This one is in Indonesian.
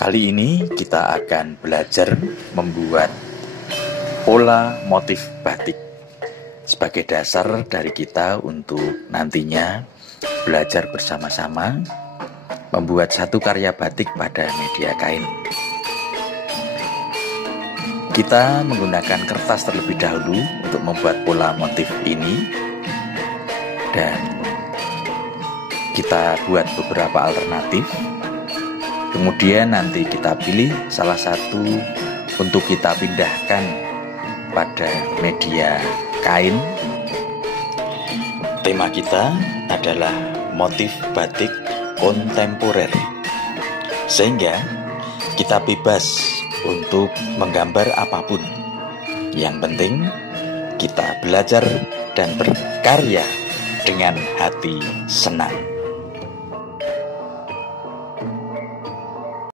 Kali ini kita akan belajar membuat pola motif batik sebagai dasar dari kita untuk nantinya belajar bersama-sama membuat satu karya batik pada media kain. Kita menggunakan kertas terlebih dahulu untuk membuat pola motif ini, dan kita buat beberapa alternatif. Kemudian nanti kita pilih salah satu untuk kita pindahkan pada media kain. Tema kita adalah motif batik kontemporer, sehingga kita bebas untuk menggambar apapun. Yang penting kita belajar dan berkarya dengan hati senang.